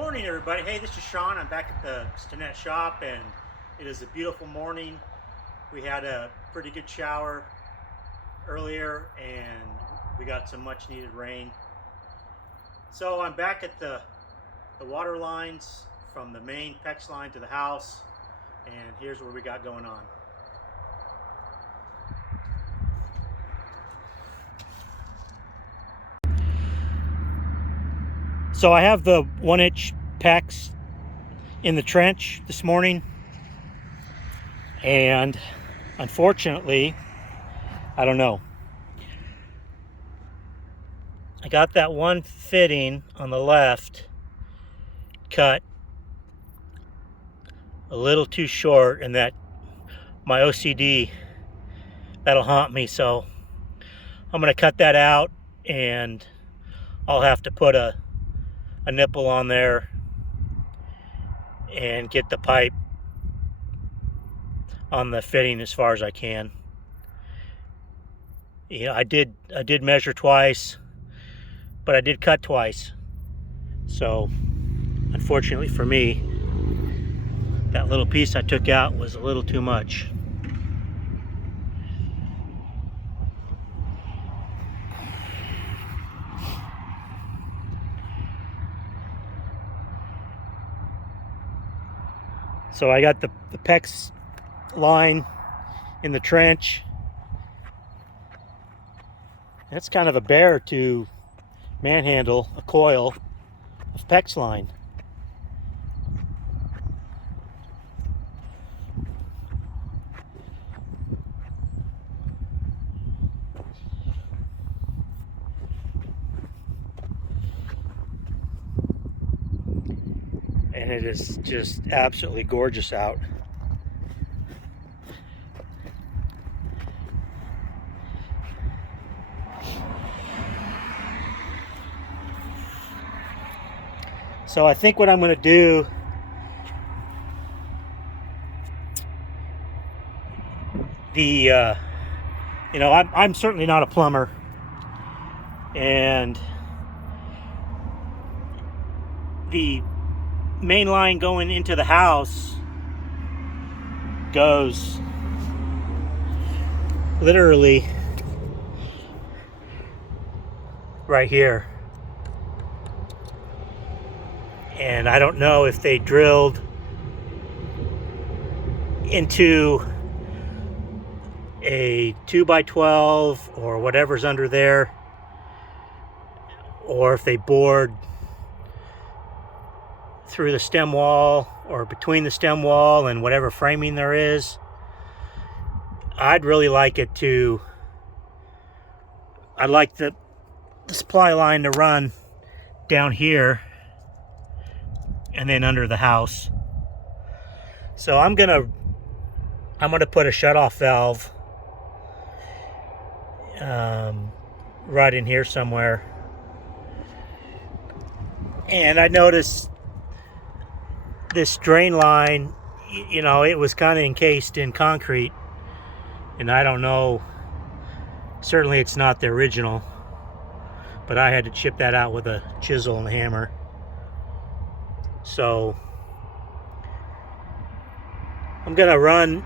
Morning, everybody. Hey, this is Sean. I'm back at the Stinnett shop, and it is a beautiful morning. We had a pretty good shower earlier, and we got some much needed rain. So I'm back at the water lines from the main PEX line to the house, and here's what we got going on. So I have the 1-inch PEX in the trench this morning, and unfortunately, I don't know, I got that one fitting on the left cut a little too short, and that my OCD, that'll haunt me. So I'm gonna cut that out, and I'll have to put a nipple on there and get the pipe on the fitting as far as I can. You know, I did measure twice, but I did cut twice. So unfortunately for me, that little piece I took out was a little too much. So I got the PEX line in the trench. That's kind of a bear to manhandle a coil of PEX line. And it is just absolutely gorgeous out. So I think what I'm going to do, I'm certainly not a plumber, and the main line going into the house goes literally right here. And I don't know if they drilled into a 2x12 or whatever's under there, or if they bored through the stem wall or between the stem wall and whatever framing there is. I'd like the supply line to run down here and then under the house. So I'm gonna put a shutoff valve right in here somewhere. And I noticed this drain line, you know, it was kind of encased in concrete, and I don't know, certainly it's not the original, but I had to chip that out with a chisel and a hammer. So I'm gonna run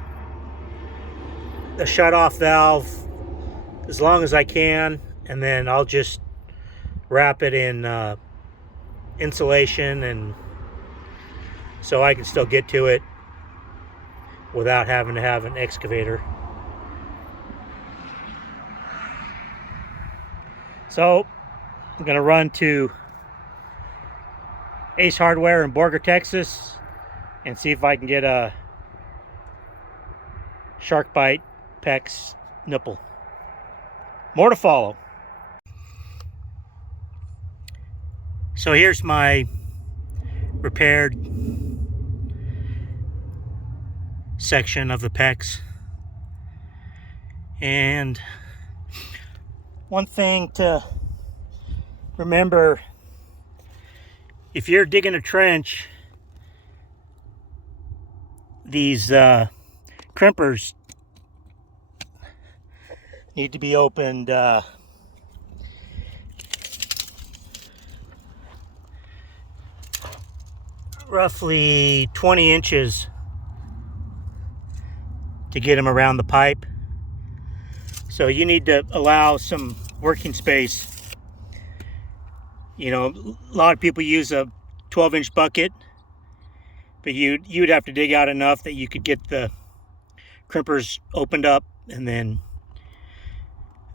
the shutoff valve as long as I can, and then I'll just wrap it in insulation, and so I can still get to it without having to have an excavator. So I'm gonna run to Ace Hardware in Borger, Texas, and see if I can get a SharkBite PEX nipple. More to follow. So here's my repaired section of the PEX. And one thing to remember, if you're digging a trench, these crimpers need to be opened roughly 20 inches to get them around the pipe. So you need to allow some working space. You know, a lot of people use a 12-inch bucket, but you'd have to dig out enough that you could get the crimpers opened up, and then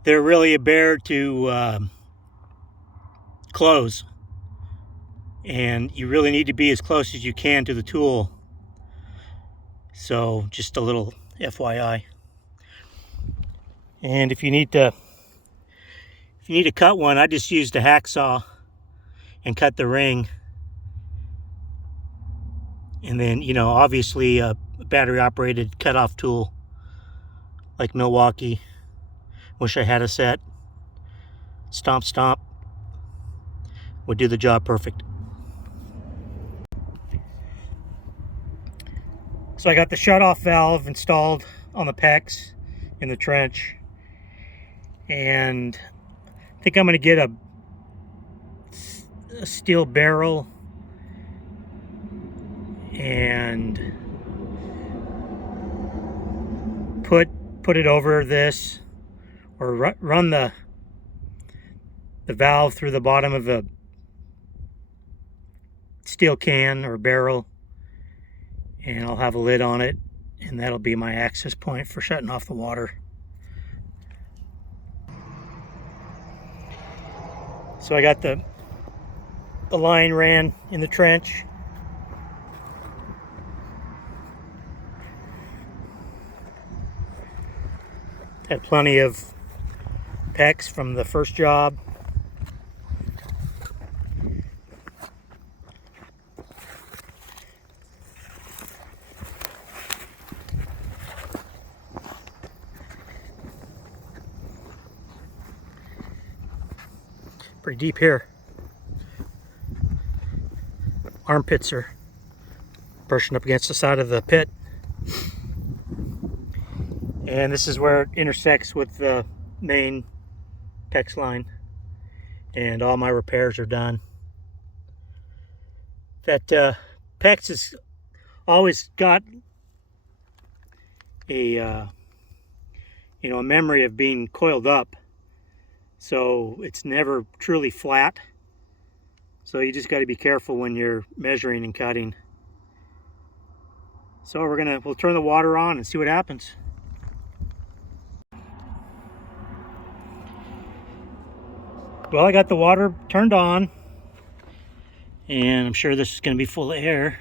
they're really a bear to close, and you really need to be as close as you can to the tool. So just a little FYI. And if you need to cut one, I just used a hacksaw and cut the ring. And then, you know, obviously a battery operated cutoff tool like Milwaukee. Wish I had a set. Stomp stomp would do the job perfect. So I got the shutoff valve installed on the PEX in the trench, and I think I'm going to get a steel barrel and put it over this, or run the valve through the bottom of a steel can or barrel, and I'll have a lid on it, and that'll be my access point for shutting off the water. So I got the line ran in the trench. Had plenty of PEX from the first job. Pretty deep here. Armpits are brushing up against the side of the pit. And this is where it intersects with the main PEX line. And all my repairs are done. That PEX has always got a a memory of being coiled up. So it's never truly flat. So you just got to be careful when you're measuring and cutting. So we'll turn the water on and see what happens. Well, I got the water turned on, and I'm sure this is going to be full of air.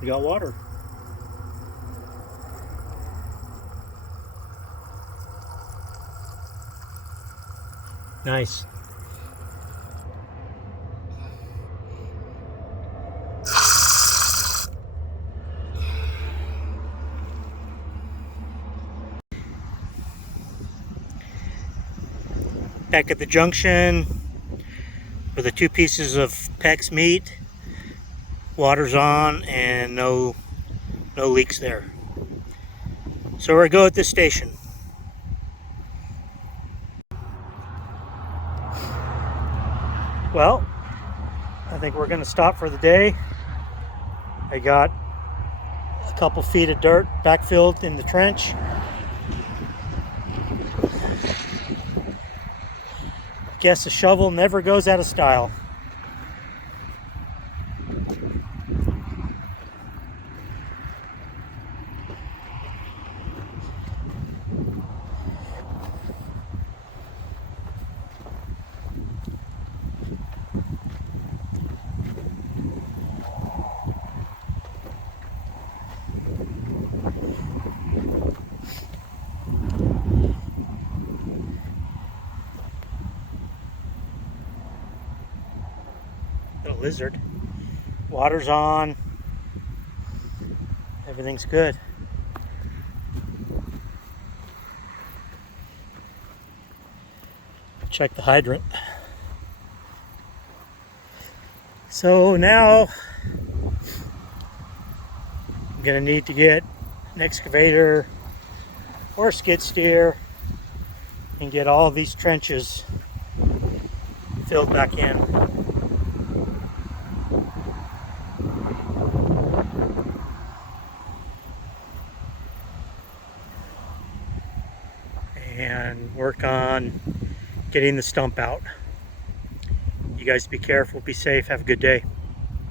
We got water. Nice. Back at the junction where the two pieces of PEX meet. Water's on and no leaks there. So we're going to go at this station. Well, I think we're going to stop for the day. I got a couple feet of dirt backfilled in the trench. Guess a shovel never goes out of style. Little lizard. Water's on. Everything's good. Check the hydrant. So now I'm gonna need to get an excavator or a skid steer and get all these trenches filled back in. And work on getting the stump out. You guys be careful, be safe, have a good day.